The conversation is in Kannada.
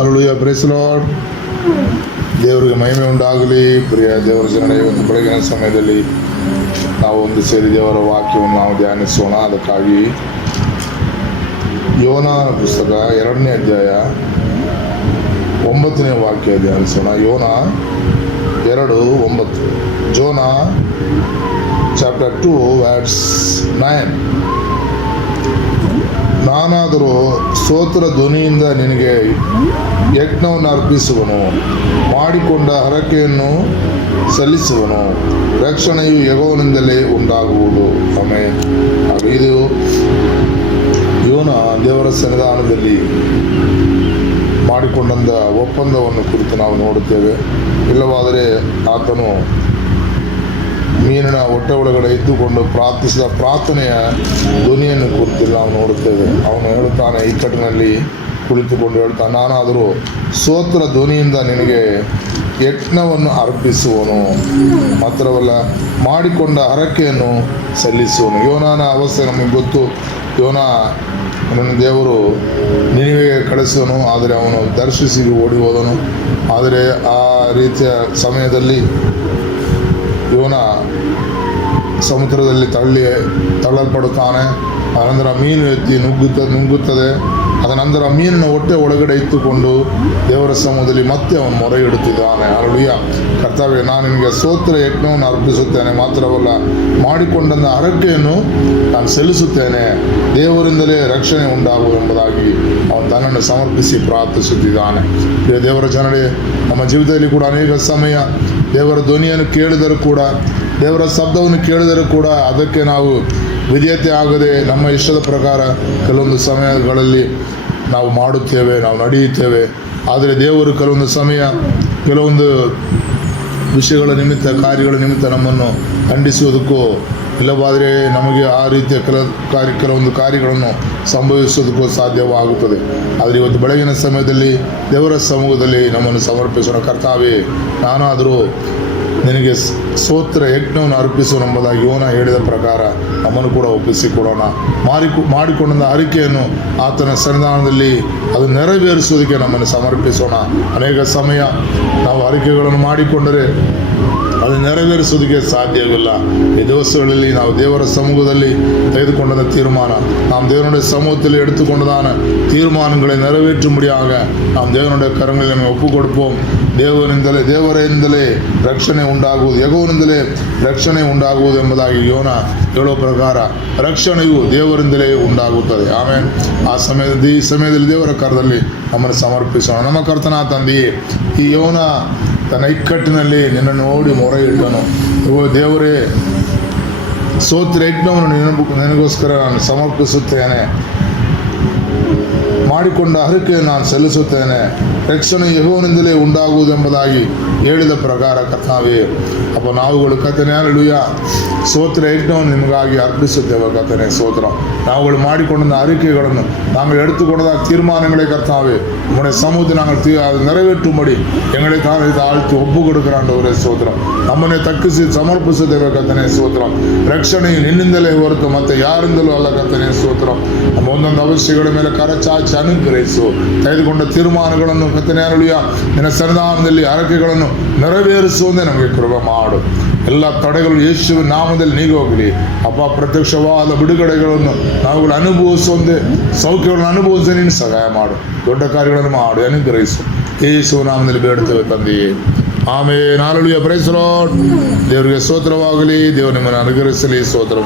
Hallelujah, price lord. ದೇವರಿಗೆ ಮಹಿಮೆ ಉಂಟಾಗಲಿ. ಪ್ರಿಯ ದೇವರ ಜನರೇ, ಇವತ್ತು ಬೆಳಗಿನ ಸಮಯದಲ್ಲಿ ನಾವು ಒಂದು ಸೇರಿ ದೇವರ ವಾಕ್ಯವನ್ನು ನಾವು ಧ್ಯಾನಿಸೋಣ. ಅದಕ್ಕಾಗಿ ಯೋನನ ಪುಸ್ತಕ 2ನೇ ಅಧ್ಯಾಯ 9ನೇ ವಾಕ್ಯ ಧ್ಯಾನಿಸೋಣ. ಯೋನ 2:9. ಜೋನ ಚಾಪ್ಟರ್ 2 ವರ್ಸ್ 9. ನಾನಾದರೂ ಸ್ತೋತ್ರ ಧ್ವನಿಯಿಂದ ನಿನಗೆ ಯಜ್ಞವನ್ನು ಅರ್ಪಿಸುವನು, ಮಾಡಿಕೊಂಡ ಹರಕೆಯನ್ನು ಸಲ್ಲಿಸುವನು, ರಕ್ಷಣೆಯು ಯೆಹೋವನಿಂದಲೇ ಉಂಟಾಗುವುದು. ಆಮೆನ್. ಇದು ಯೋನ ದೇವರ ಸನ್ನಿಧಾನದಲ್ಲಿ ಮಾಡಿಕೊಂಡಂಥ ಒಪ್ಪಂದವನ್ನು ಕುರಿತು ನಾವು ನೋಡುತ್ತೇವೆ. ಇಲ್ಲವಾದರೆ ಆತನು ಮೀನಿನ ಹೊಟ್ಟೆ ಒಳಗಡೆ ಇದ್ದುಕೊಂಡು ಪ್ರಾರ್ಥಿಸಿದ ಪ್ರಾರ್ಥನೆಯ ಧ್ವನಿಯನ್ನು ಕುರಿತು ನಾವು ನೋಡುತ್ತೇವೆ. ಅವನು ಹೇಳುತ್ತಾನೆ, ಇಕ್ಕಟ್ಟಿನಲ್ಲಿ ಕುಳಿತುಕೊಂಡು ಹೇಳ್ತಾನೆ, ನಾನಾದರೂ ಸ್ತೋತ್ರ ಧ್ವನಿಯಿಂದ ನಿನಗೆ ಯಜ್ಞವನ್ನು ಅರ್ಪಿಸುವನು, ಮಾತ್ರವಲ್ಲ ಮಾಡಿಕೊಂಡ ಹರಕೆಯನ್ನು ಸಲ್ಲಿಸುವನು. ಯೋನನ ಅವಸ್ಥೆ ನಮಗೆ ಗೊತ್ತು. ಯೋನ ದೇವರು ನಿನಿವೆಗೆ ಕಳಿಸುವನು, ಆದರೆ ಅವನು ದರ್ಶಿಸಿ ಓಡಿ ಹೋದನು. ಆದರೆ ಆ ರೀತಿಯ ಸಮಯದಲ್ಲಿ ಯೋನ ಸಮುದ್ರದಲ್ಲಿ ತಳ್ಳಲ್ಪಡುತ್ತಾನೆ. ಅನಂತರ ಮೀನು ಎತ್ತಿ ನುಗ್ಗುತ್ತದೆ. ಅದನಂತರ ಮೀನಿನ ಹೊಟ್ಟೆ ಒಳಗಡೆ ಇಟ್ಟುಕೊಂಡು ದೇವರ ಸಮೂಹದಲ್ಲಿ ಮತ್ತೆ ಅವನು ಮೊರೆ ಇಡುತ್ತಿದ್ದಾನೆ. ಹಲ್ಲೆಲೂಯಾ. ಕರ್ತವ್ಯ, ನಾನು ನಿನಗೆ ಸ್ತೋತ್ರ ಯಜ್ಞವನ್ನು ಅರ್ಪಿಸುತ್ತೇನೆ, ಮಾತ್ರವಲ್ಲ ಮಾಡಿಕೊಂಡ ಹರಕೆಯನ್ನು ನಾನು ಸಲ್ಲಿಸುತ್ತೇನೆ, ದೇವರಿಂದಲೇ ರಕ್ಷಣೆ ಉಂಟಾಗುವುದೆಂಬುದಾಗಿ ಅವನು ತನ್ನನ್ನು ಸಮರ್ಪಿಸಿ ಪ್ರಾರ್ಥಿಸುತ್ತಿದ್ದಾನೆ. ದೇವರ ಜನರೇ, ನಮ್ಮ ಜೀವಿತದಲ್ಲಿ ಕೂಡ ಅನೇಕ ಸಮಯ ದೇವರ ಧ್ವನಿಯನ್ನು ಕೇಳಿದರೂ ಕೂಡ, ದೇವರ ಶಬ್ದವನ್ನು ಕೇಳಿದರೂ ಕೂಡ ಅದಕ್ಕೆ ನಾವು ವಿಧೇಯತೆ ಆಗದೆ ನಮ್ಮ ಇಷ್ಟದ ಪ್ರಕಾರ ಕೆಲವೊಂದು ಸಮಯಗಳಲ್ಲಿ ನಾವು ಮಾಡುತ್ತೇವೆ, ನಾವು ನಡೆಯುತ್ತೇವೆ. ಆದರೆ ದೇವರು ಕೆಲವೊಂದು ಸಮಯ ಕೆಲವೊಂದು ವಿಷಯಗಳ ನಿಮಿತ್ತ, ಕಾರ್ಯಗಳ ನಿಮಿತ್ತ ನಮ್ಮನ್ನು ಖಂಡಿಸುವುದಕ್ಕೂ, ಇಲ್ಲವಾದರೆ ನಮಗೆ ಆ ರೀತಿಯ ಕೆಲವೊಂದು ಕಾರ್ಯಗಳನ್ನು ಸಂಭವಿಸುವುದಕ್ಕೂ ಸಾಧ್ಯವಾಗುತ್ತದೆ. ಆದರೆ ಇವತ್ತು ಬೆಳಗಿನ ಸಮಯದಲ್ಲಿ ದೇವರ ಸಮ್ಮುಖದಲ್ಲಿ ನಮ್ಮನ್ನು ಸಮರ್ಪಿಸೋಣ. ಕರ್ತಾವೇ, ನಾನಾದರೂ ನಿನಗೆ ಸ್ತೋತ್ರ ಯಜ್ಞವನ್ನು ಅರ್ಪಿಸುವನೆಂಬುದಾಗಿ ಯೋನ ಹೇಳಿದ ಪ್ರಕಾರ ನಮ್ಮನ್ನು ಕೂಡ ಒಪ್ಪಿಸಿಕೊಡೋಣ. ಮಾಡಿಕೊಂಡ ಅರಿಕೆಯನ್ನು ಆತನ ಸನ್ನಿಧಾನದಲ್ಲಿ ಅದು ನೆರವೇರಿಸುವುದಕ್ಕೆ ನಮ್ಮನ್ನು ಸಮರ್ಪಿಸೋಣ. ಅನೇಕ ಸಮಯ ನಾವು ಅರಿಕೆಗಳನ್ನು ಮಾಡಿಕೊಂಡರೆ ಅದು ನೆರವೇರಿಸುವುದಕ್ಕೆ ಸಾಧ್ಯವಿಲ್ಲ. ಈ ದಿವಸಗಳಲ್ಲಿ ನಾವು ದೇವರ ಸಮೂಹದಲ್ಲಿ ತೆಗೆದುಕೊಂಡ ತೀರ್ಮಾನ, நாம் தேவனுடைய சமூகத்தில் எடுத்துக்கொண்டதான தீர்மானங்களை நிறைவேற்றும்படியாக நாம் தேவனுடைய கரங்களில் நம்ம ஒப்பு கொடுப்போம். ದೇವರಿಂದಲೇ ರಕ್ಷಣೆ ಉಂಟಾಗುವುದು, ಯೆಹೋವನಿಂದಲೇ ರಕ್ಷಣೆ ಉಂಟಾಗುವುದು ಎಂಬುದಾಗಿ ಯೋನ ಹೇಳುವ ಪ್ರಕಾರ ರಕ್ಷಣೆಯು ದೇವರಿಂದಲೇ ಉಂಟಾಗುತ್ತದೆ. ಆಮೇಲೆ ಈ ಸಮಯದಲ್ಲಿ ದೇವರ ಕರದಲ್ಲಿ ನಮ್ಮನ್ನು ಸಮರ್ಪಿಸೋಣ. ನಮ್ಮ ಕರ್ತನ ತಂದೆಯೇ, ಈ ಯೋನ ತನ್ನ ಇಕ್ಕಟ್ಟಿನಲ್ಲಿ ನಿನ್ನನ್ನು ನೋಡಿ ಮೊರೆ ಇಟ್ಟನು. ದೇವರೇ, ಸ್ತೋತ್ರ ಯಜ್ಞವನ್ನು ನಿನಗೋಸ್ಕರ ನಾನು ಸಮರ್ಪಿಸುತ್ತೇನೆ, ಮಾಡಿಕೊಂಡ ಹರಕೆಯನ್ನು ನಾನು ಸಲ್ಲಿಸುತ್ತೇನೆ, ರಕ್ಷಣೆ ಯೆಹೋವನಿಂದಲೇ ಉಂಟಾಗುವುದೆಂಬುದಾಗಿ ಹೇಳಿದ ಪ್ರಕಾರ ಕರ್ತಾವೇ, ಅಪ್ಪ ನಾವುಗಳು ಕರ್ತನೇ, ಹಲ್ಲೆಲೂಯಾ, ಸ್ತೋತ್ರ ಯಜ್ಞವನ್ನು ನಿಮಗಾಗಿ ಅರ್ಪಿಸುತ್ತೇವೆ. ಕರ್ತನೇ ಸ್ತೋತ್ರ. ನಾವುಗಳು ಮಾಡಿಕೊಂಡ ಅರಿಕೆಗಳನ್ನು நாங்கள் எடுத்துக்கொண்டதாக தீர்மானங்களை கர்த்தாவே உம்முடைய சமூகத்தை நாங்கள் நிறைவேற்றும்படி எங்களை தாழ்த்தி ஒப்பு கொடுக்கிறாண்டவரே ಸ್ತೋತ್ರ. ನಮ್ಮನ್ನೇ ತಗ್ಗಿಸಿ ಸಮರ್ಪಿಸುತ್ತೇವೆ ಕರ್ತನೇ ಸ್ತೋತ್ರ. ರಕ್ಷಣೆಯು ನಿನ್ನಿಂದಲೇ ಹೊರತು ಮತ್ತೆ ಯಾರಿಂದಲೂ ಅಲ್ಲ ಕರ್ತನೇ ಸ್ತೋತ್ರ. ನಮ್ಮ ಒಂದೊಂದು ಅವಶ್ಯಗಳ ಮೇಲೆ ಕರಚಾಚಿ ಅನುಗ್ರಹಿಸು. ತೆಗೆದುಕೊಂಡ ತೀರ್ಮಾನಗಳನ್ನು ಕರ್ತನೇ, ಹಲ್ಲೆಲೂಯಾ, ನಿನ್ನ ಸನ್ನಿಧಾನದಲ್ಲಿ ಹರಕೆಗಳನ್ನು ನೆರವೇರಿಸುವಂತೆ ನಮಗೆ ಕೃಪೆ ಮಾಡು. ಎಲ್ಲ ತಡೆಗಳು ಯೇಸುವಿನ ನಾಮದಲ್ಲಿ ನೀಗೋಗಲಿ. ಅಪ್ಪ, ಪ್ರತ್ಯಕ್ಷವಾದ ಬಿಡುಗಡೆಗಳನ್ನು ನಾವುಗಳು ಅನುಭವಿಸುವಂತೆ, ಸೌಖ್ಯಗಳನ್ನು ಅನುಭವಿಸಿ ನೀನು ಸಹಾಯ ಮಾಡು. ದೊಡ್ಡ ಕಾರ್ಯಗಳನ್ನು ಮಾಡು, ಅನುಗ್ರಹಿಸು. ಯೇಸುವಿನ ನಾಮದಲ್ಲಿ ಬೇಡುತ್ತೇವೆ ತಂದೆಯೇ, ಆಮೆನ್. Hallelujah, price lord. ದೇವರಿಗೆ ಸ್ತೋತ್ರವಾಗಲಿ. ದೇವರು ನಿಮ್ಮನ್ನು ಅನುಗ್ರಹಿಸಲಿ. ಸ್ತೋತ್ರ.